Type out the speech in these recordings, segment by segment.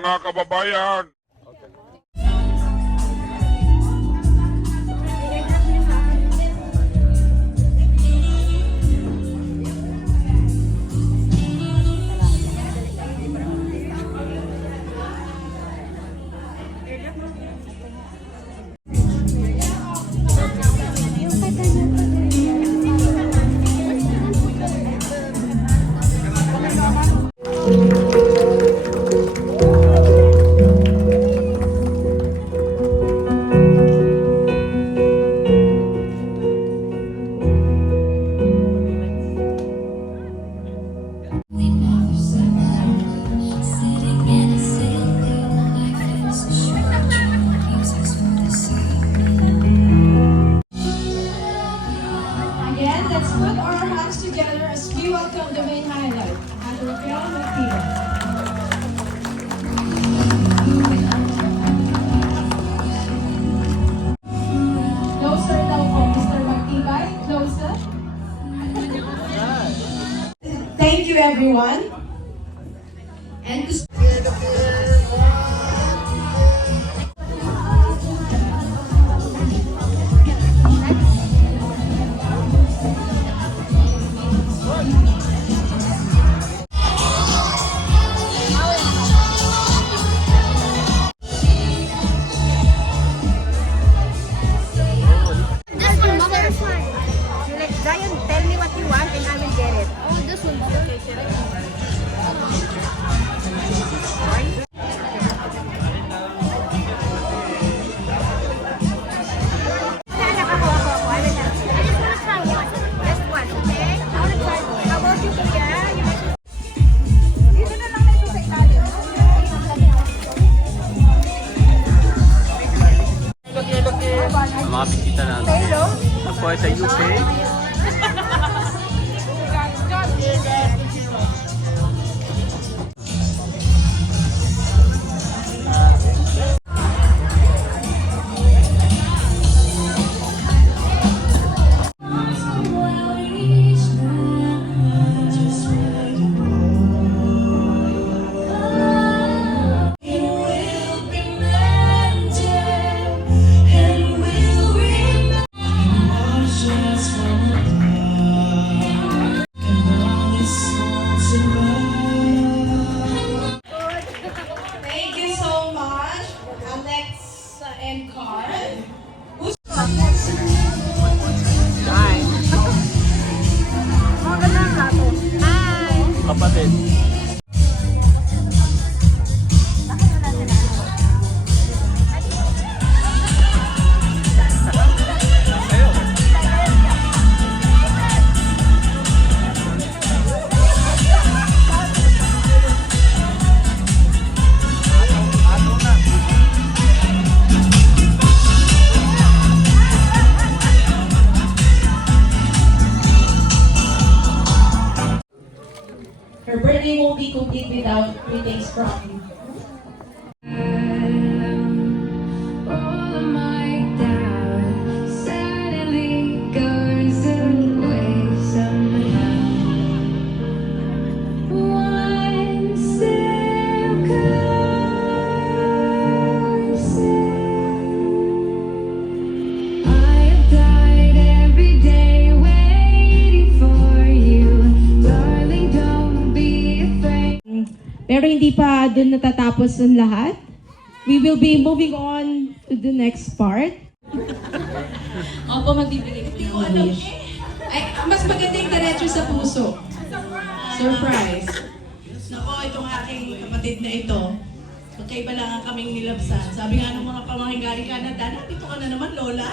Mga kababayan, Again, let's put our hands together as we welcome the main highlight, Andrew Martinez. Closer daw po, Mr. Magtibay. Closer. Thank you, everyone. And to This one, butterfly. You like Zion, tell me what you want and I will get it. Oh, this one, Ang mga bisita natin. Ako ay sa UK. thank you so much, Alex and Carl. Magandang hapon. Hi! Kapatid. Her birthday won't be complete without greetings from you. All of my doubt suddenly goes away somehow. One step closer. I have died every day waiting for you, darling. Don't be afraid. Pero hindi pa dun natatapos ang lahat. We will be moving on to the next part. Opo, magbibigay po ng wish. Ay, mas maganda yung diretso sa puso. Surprise. Nako, itong aking kapatid na ito, magkaiba lang ang kaming nilabsan. Sabi nga ng mga pamangking galing Canada, dito ka na naman, Lola.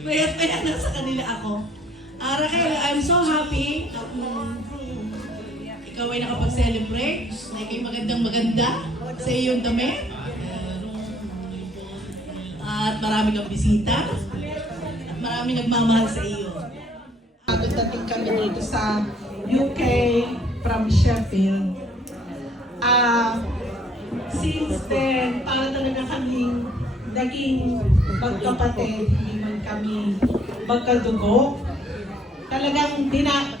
Mayat-mayat na sa kanila ako. Raquel, I'm so happy na ikaw ay nakapag-celebrate, na ikaw'y magandang-maganda sa iyong damit. At marami kang bisita. At marami nagmamahal sa iyo. Dating kami dito sa UK from Sheffield. Since then, para talaga kaming naging magkapatid, hindi man kami magkadugo. Talagang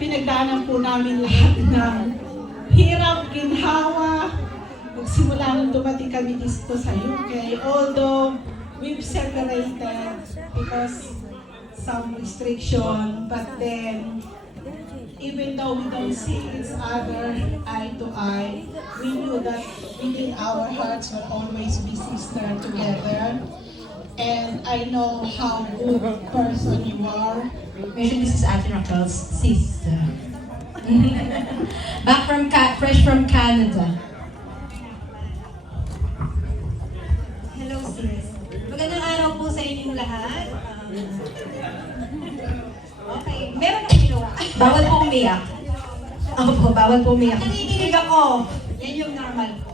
pinagdaanan po namin lahat ng hirap, ginhawa, simula nung dumating kami dito sa UK, although we've separated because some restriction, but then even though we don't see each other eye to eye, we knew that within our hearts will always be sister together. And I know how good person you are. Usually this is Ate Raquel's sister. Fresh from Canada. Hello, sis. Magandang araw po sa inyong lahat. Okay, meron akong ginawa. Bawal po umiyak. Opo, bawal po umiyak. Nanginginig ako. Yan yung normal ko.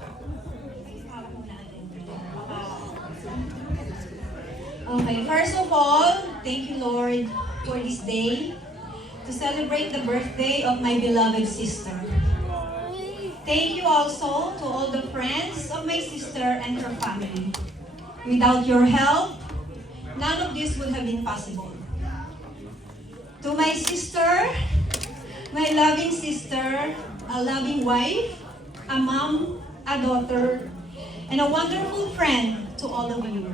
Okay, first of all, thank you, Lord, for this day to celebrate the birthday of my beloved sister. Thank you also to all the friends of my sister and her family. Without your help, none of this would have been possible. To my sister, my loving sister, a loving wife, a mom, a daughter, and a wonderful friend to all of you.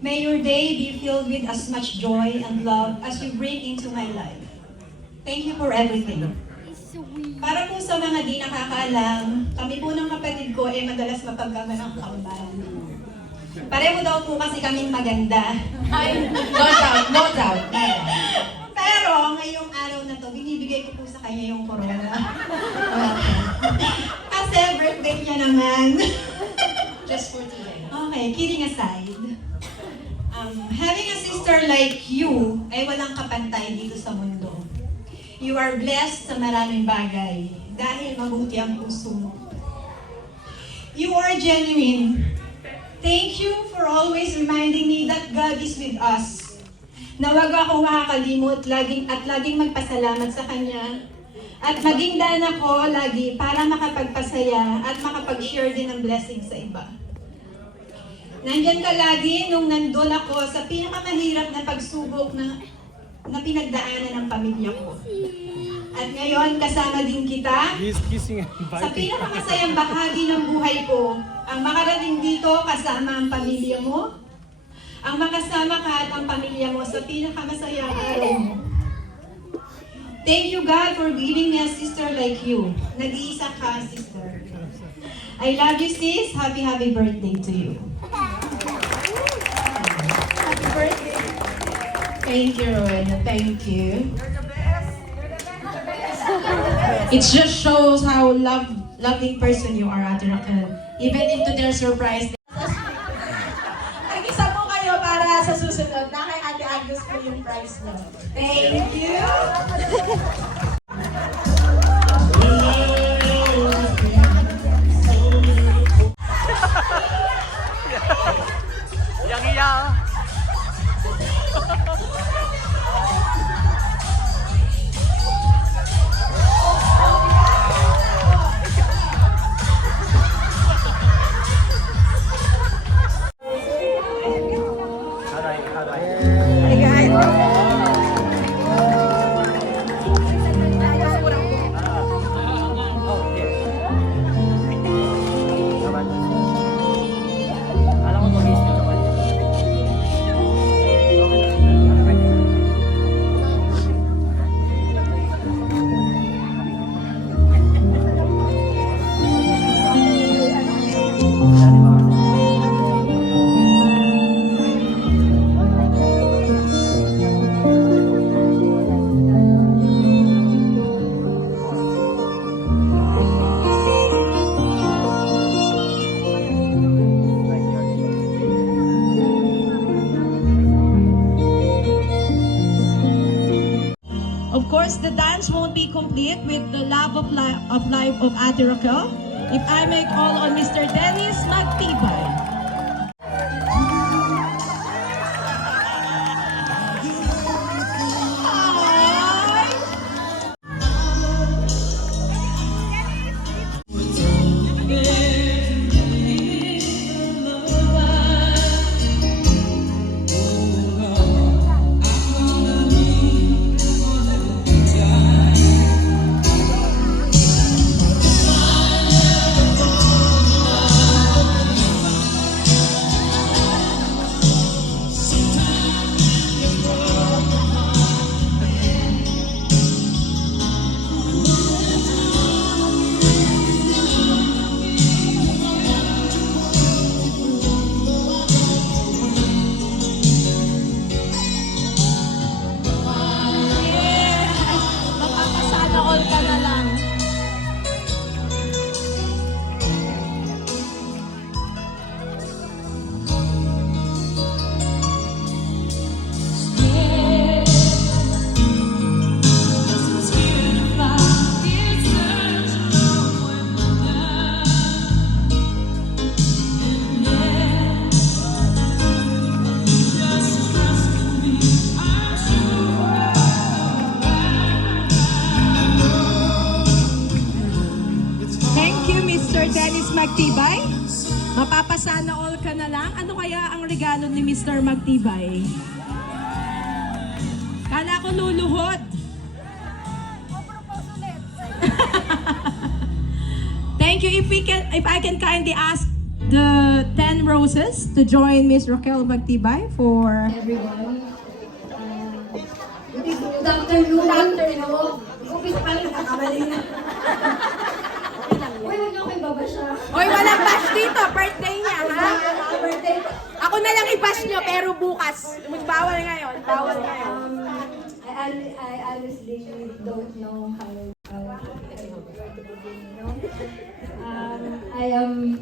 May your day be filled with as much joy and love as you bring into my life. Thank you for everything. Para po sa mga di nakakaalam, kami po ng kapatid ko ay madalas mapagkama ng kambal. Pareho daw po kasi kaming maganda. Ay, no doubt, no doubt. Pero ngayong araw na to, binibigay ko po sa kanya yung corona. Kasi birthday niya naman. Just for today. Okay, kidding aside. Having a sister like you ay walang kapantay dito sa mundo. You are blessed sa maraming bagay dahil mabuti ang puso mo. You are genuine. Thank you for always reminding me that God is with us. Na wag akong makakalimot laging magpasalamat sa Kanya. At maging daan ako lagi para makapagpasaya at makapag-share din ng blessing sa iba. Nandyan ka lagi nung nandun ako sa pinakamahirap na pagsubok na pinagdaanan ng pamilya ko. At ngayon, kasama din kita sa pinakamasayang bahagi ng buhay ko. Ang makarating dito kasama ang pamilya mo. Ang makasama ka at ang pamilya mo sa pinakamasayang araw mo. Thank you, God, for giving me a sister like you. Nag-iisa ka, sister. I love you, sis. Happy birthday to you. Happy birthday. Thank you, Rowena. Thank you. It just shows how loving person you are, Ate Raquel. Even into their surprise. Nag-isa po kayo para sa susunod na kay Ate Agnes po yung prize mo. Thank you. Yang iya. Of course, the dance won't be complete with the love of life of Ate Raquel if I may call on Mr. Dennis Magtibay. Miss Magtibay? Mapapasana all ka na lang? Ano kaya ang regalo ni Mr. Magtibay? Kala ko luluhod. Thank you. If I can kindly ask the 10 roses to join Miss Raquel Magtibay for Everyone. Good afternoon. Good afternoon. Umpisa pa rin nakamali na. Uy, huwag niyo ako ibaba siya. Hoy, walang bash dito. Birthday niya, ha? Birthday. Ako na lang i-bash niyo, pero bukas. Bawal ngayon. Bawal ngayon. I honestly don't know how to begin, you know? I am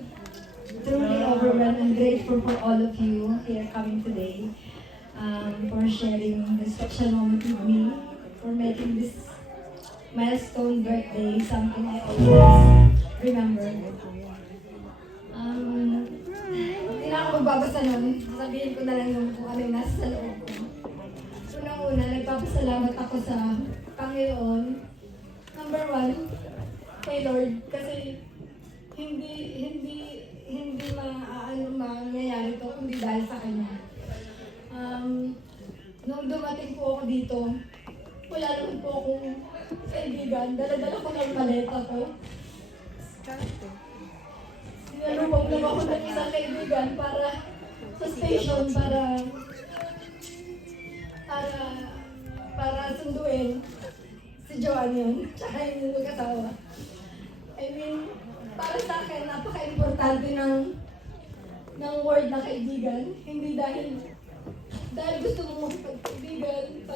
truly overwhelmed and grateful for all of you here coming today, for sharing this special moment with me, for making this milestone birthday something I always remember. Hindi na ako magbabasa nun. Sabihin ko na lang yung kung ano yung nasa sa loob ko. Unang-una, nagpapasalamat ako sa Panginoon. Number one, kay Lord. Kasi hindi mangyayari to kundi dahil sa Kanya. Nung dumating po ako dito, wala naman po akong kaibigan. Dala-dala ko ng maleta ko. Sinalubog naman ako ng isang kaibigan para sa station para sunduin si Joanne yun, tsaka yung mag-asawa. I mean, para sa akin, napaka-importante ng word na kaibigan. Hindi dahil gusto mo magpagkaibigan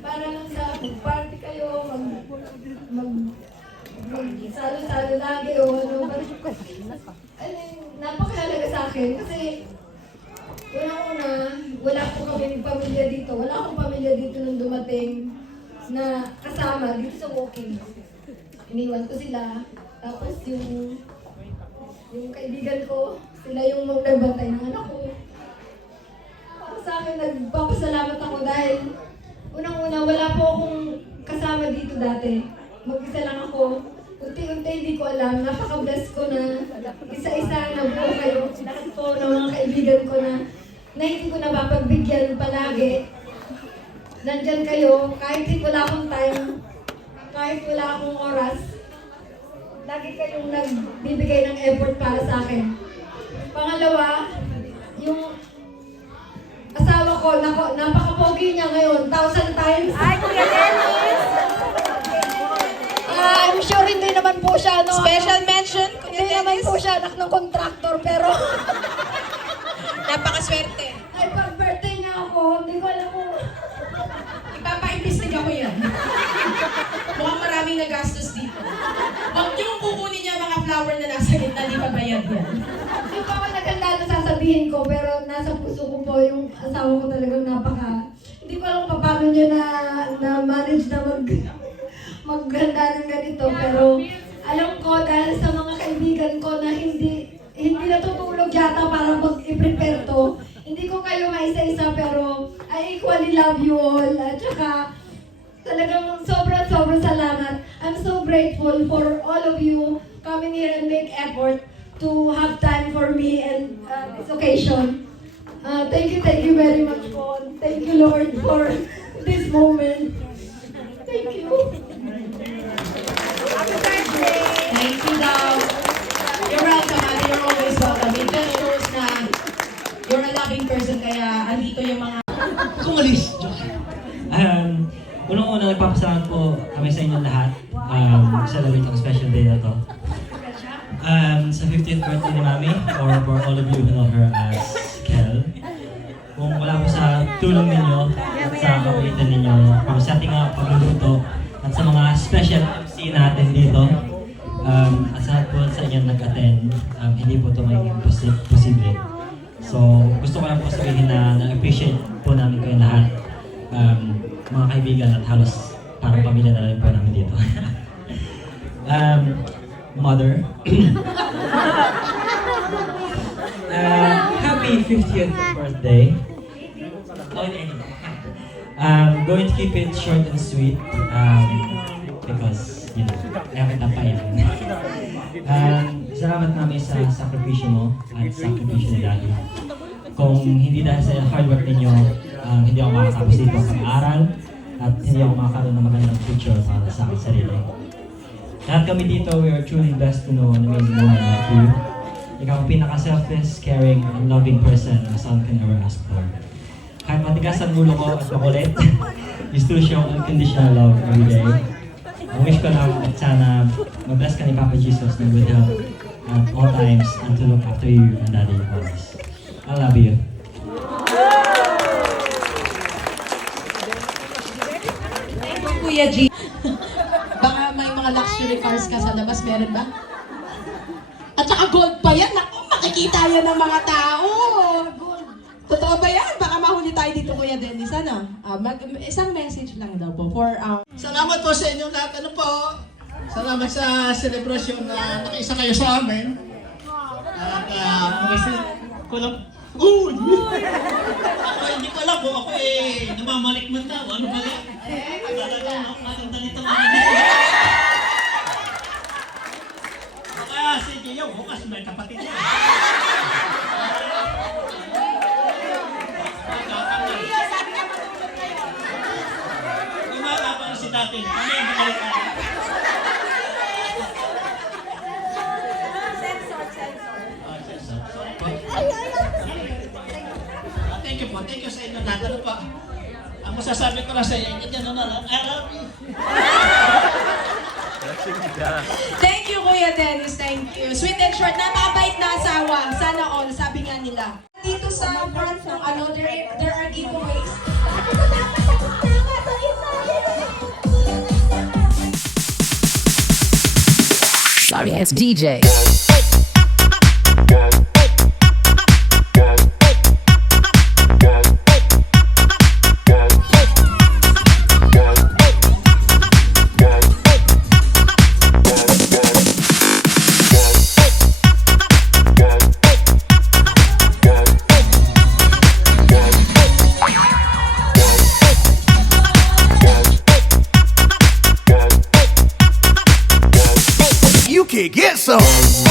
para lang sa party kayo, salo-salo lagi o ano. I mean, napakahalaga sa akin kasi unang-una, wala po kami pamilya dito. Wala akong pamilya dito nung dumating na kasama dito sa walking. Iniwan ko sila. Tapos yung kaibigan ko, sila yung nagbantay ng anak ko. Para sa akin, nagpapasalamat ako dahil unang-una, wala po akong kasama dito dati. Mag-isa lang ako. Unti-unti hindi ko alam. Napaka-bless ko na isa-isa na buo kayo. Lahat po ng mga kaibigan ko na hindi ko napapagbigyan palagi. Nandyan kayo, kahit wala akong time, kahit wala akong oras, lagi kayong nagbibigay ng effort para sa akin. Pangalawa, yung asawa ko, napaka-pogi niya ngayon, 1,000 times. Ay, Kuya Dennis! I'm sure hindi naman po siya, no? Special mention, Kuya Hindi naman Dennis. po siya anak ng kontraktor, pero Napakaswerte. ay pag-birthday niya ako, hindi ko alam kung Ipapaimbestiga ko yan. Mukhang maraming nagastos dito. Huwag niyong kukunin niya mga flower na nasa gitna, di ba bayad yan? hindi pa ako naganda na sasabihin ko, pero nasa puso ko po yung asawa ko talagang hindi ko alam kung paano niya na-manage na maghanda ng ganito, pero alam ko dahil sa mga kaibigan ko na hindi natutulog yata para mag-i-prepare to. Hindi ko kayo maisa-isa pero I equally love you all. At saka talagang sobrang salamat. I'm so grateful for all of you coming here and make effort to have time for me and this occasion. Thank you very much po. Thank you Lord for this moment. Thank you. Thank you daw. You're welcome, Ate. You're always welcome. It just shows na you're a loving person, kaya andito yung mga... Kumalis! Unang-una, nagpapasalamat po kami sa inyo lahat. Celebrate ang special day na to. Sa 50th birthday ni Mami, or for all of you who know her as Kel. Kung wala po sa tulong ninyo at sa kapagitan ninyo, from setting up, pagluluto, at sa mga special MC natin dito, at sa lahat po sa inyo nag-attend, hindi po ito magiging posible. So, gusto ko lang po sabihin na na-appreciate po namin kayo lahat, mga kaibigan at halos parang pamilya na rin po namin dito. Mother, happy 50th birthday. Oh, anyway. Going to keep it short and sweet because, you know, I haven't tapayan. Salamat namin sa sakripisyo mo at sakripisyo ni Daddy. Kung hindi dahil sa hard work ninyo, hindi ako makatapos dito pag-aaral at hindi ako makakaroon ng magandang future para sa aking sarili. Lahat kami dito, we are truly blessed to know an amazing woman like you. Ikaw ang pinaka-selfless, caring, and loving person na son can ever ask for. Kahit matigas ang ulo ko at makulit, you still show unconditional love every day. I wish ko lang at sana mabless ka ni Papa Jesus ng good health at all times and to look after you and Daddy always. I love you. Kuya G. Baka may mga luxury cars ka sa labas, meron ba? At saka gold pa yan. Naku, makikita yan ng mga tao. Gold. Totoo ba yan? Baka mahuli tayo dito, Kuya Dennis. Ano? Isang message lang daw po for Salamat po sa inyong lahat. Ano po? Salamat sa selebrasyon na nakaisa kayo sa amin. At ko lang. Uy! Ako hindi ko alam kung ako namamalik man daw. Ano ba yan? Talagang ako maganda nito mga nito. Baka si Gio, bukas may kapatid niya. Gumagapang si dati. Kami ang balik ako. Thank you po. Thank you sa inyo lahat. Ano pa? Ang masasabi ko lang sa inyo, dyan na lang. I love you. Thank you, Kuya Dennis. Thank you. Sweet and short. Napabait na asawa. Sana all. Sabi nga nila. Dito sa front ng there are giveaways. Sorry, it's DJ. You can get some.